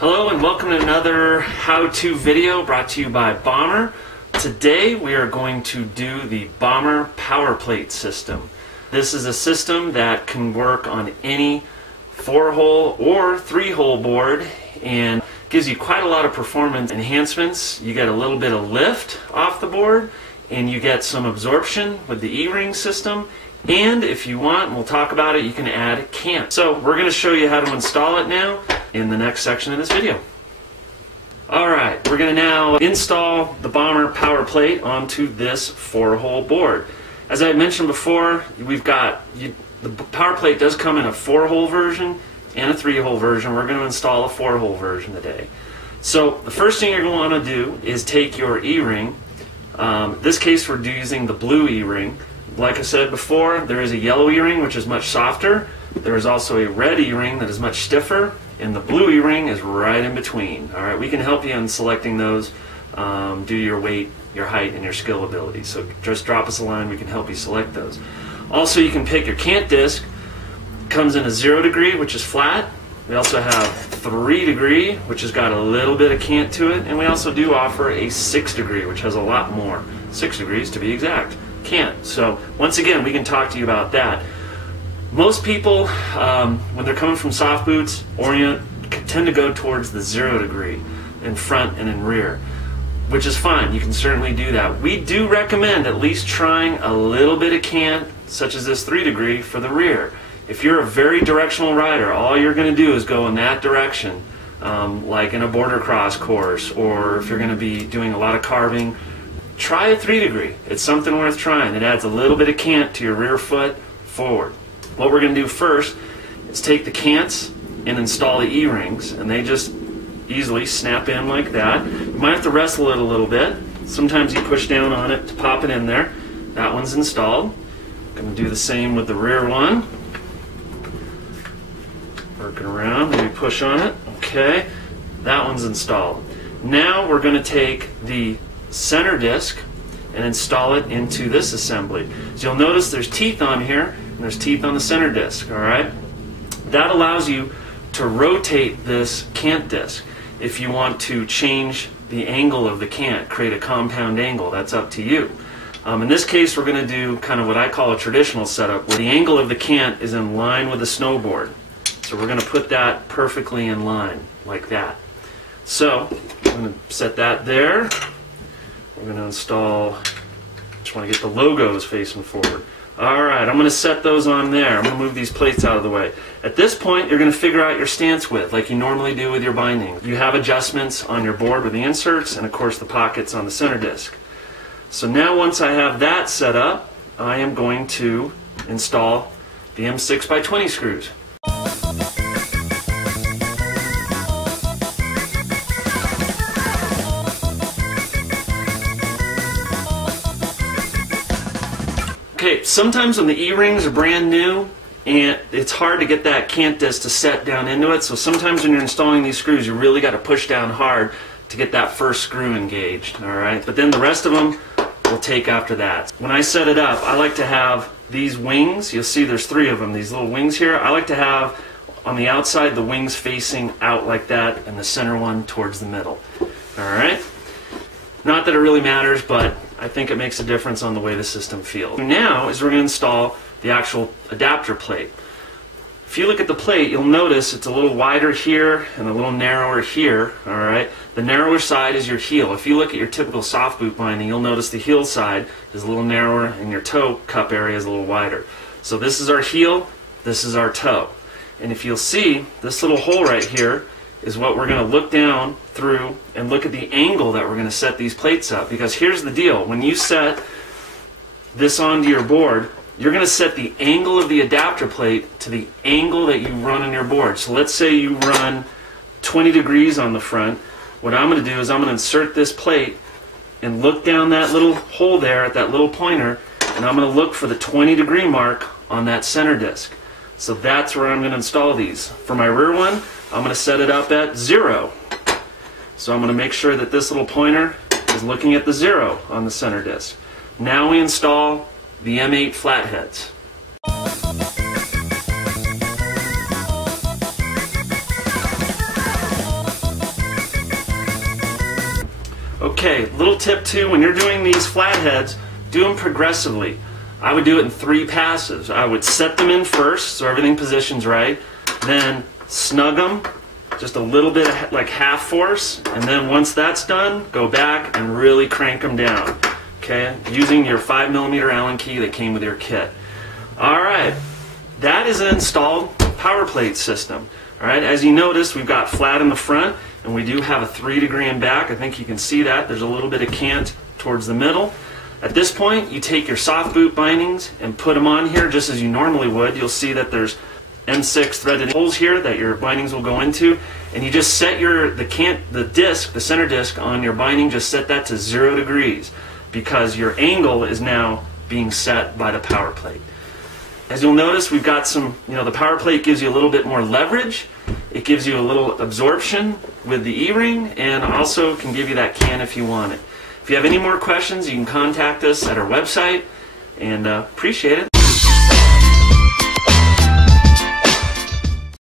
Hello and welcome to another how-to video brought to you by Bommer. Today we are going to do the Bommer Power Plate system. This is a system that can work on any 4-hole or 3-hole board and gives you quite a lot of performance enhancements. You get a little bit of lift off the board and you get some absorption with the E-ring system. And if you want, and we'll talk about it, you can add cant. So we're going to show you how to install it now in the next section of this video. Alright, we're going to now install the Bommer Power Plate onto this 4-hole board. As I mentioned before, we've got, the Power Plate does come in a 4-hole version and a 3-hole version. We're going to install a 4-hole version today. So the first thing you're going to want to do is take your E-ring. In this case we're using the blue E-ring. Like I said before, there is a yellow E-ring which is much softer. There is also a red E-ring that is much stiffer, and the blue E-ring is right in between. Alright, we can help you in selecting those due to your weight, your height, and your skill ability. So just drop us a line, we can help you select those. Also, you can pick your cant disc. It comes in a 0 degree, which is flat. We also have 3 degree, which has got a little bit of cant to it, and we also do offer a 6 degree, which has a lot more. 6 degrees to be exact. Cant. So once again, we can talk to you about that. Most people, when they're coming from soft boots, tend to go towards the 0 degree in front and in rear, which is fine. You can certainly do that. We do recommend at least trying a little bit of cant, such as this 3 degree, for the rear. If you're a very directional rider, all you're going to do is go in that direction, like in a border cross course, or if you're going to be doing a lot of carving, try a 3 degree. It's something worth trying. It adds a little bit of cant to your rear foot forward. What we're going to do first is take the cants and install the E-rings, and they just easily snap in like that. You might have to wrestle it a little bit. Sometimes you push down on it to pop it in there. That one's installed. Going to do the same with the rear one. Work it around, maybe push on it. Okay, that one's installed. Now we're going to take the center disc and install it into this assembly. So you'll notice there's teeth on here and there's teeth on the center disc. Alright, that allows you to rotate this cant disc. If you want to change the angle of the cant, create a compound angle, that's up to you. In this case we're going to do kind of what I call a traditional setup, where the angle of the cant is in line with the snowboard. So we're going to put that perfectly in line like that. So I'm going to set that there. We're going to install, just want to get the logos facing forward. Alright, I'm going to set those on there. I'm going to move these plates out of the way. At this point, you're going to figure out your stance width like you normally do with your binding. You have adjustments on your board with the inserts and of course the pockets on the center disc. So now once I have that set up, I am going to install the M6x20 screws. Okay, sometimes when the E-rings are brand new and it's hard to get that cant disc to set down into it, so sometimes when you're installing these screws you really got to push down hard to get that first screw engaged, alright? But then the rest of them will take after that. When I set it up, I like to have these wings, you'll see there's 3 of them, these little wings here. I like to have on the outside the wings facing out like that and the center one towards the middle. Alright? Not that it really matters, but I think it makes a difference on the way the system feels. Now is we're going to install the actual adapter plate. If you look at the plate, you'll notice it's a little wider here and a little narrower here. Alright, the narrower side is your heel. If you look at your typical soft boot binding, you'll notice the heel side is a little narrower and your toe cup area is a little wider. So this is our heel, this is our toe. And if you'll see, this little hole right here is what we're going to look down through and look at the angle that we're going to set these plates up. Because here's the deal, when you set this onto your board, you're going to set the angle of the adapter plate to the angle that you run on your board. So let's say you run 20 degrees on the front. What I'm going to do is I'm going to insert this plate and look down that little hole there at that little pointer, and I'm going to look for the 20 degree mark on that center disc. So that's where I'm going to install these. For my rear one, I'm going to set it up at 0. So I'm going to make sure that this little pointer is looking at the 0 on the center disc. Now we install the M8 flatheads. Okay, little tip too, when you're doing these flatheads, do them progressively. I would do it in 3 passes. I would set them in first so everything positions right, then snug them, just a little bit of like half force, and then once that's done, go back and really crank them down. Okay, using your 5mm Allen key that came with your kit. Alright, that is an installed power plate system. Alright, as you noticed, we've got flat in the front, and we do have a 3° in back. I think you can see that. There's a little bit of cant towards the middle. At this point, you take your soft boot bindings and put them on here just as you normally would. You'll see that there's M6 threaded holes here that your bindings will go into, and you just set the center disc on your binding, just set that to 0 degrees because your angle is now being set by the power plate. As you'll notice, we've got some, the power plate gives you a little bit more leverage. It gives you a little absorption with the E-ring, and also can give you that cant if you want it. If you have any more questions, you can contact us at our website, and appreciate it.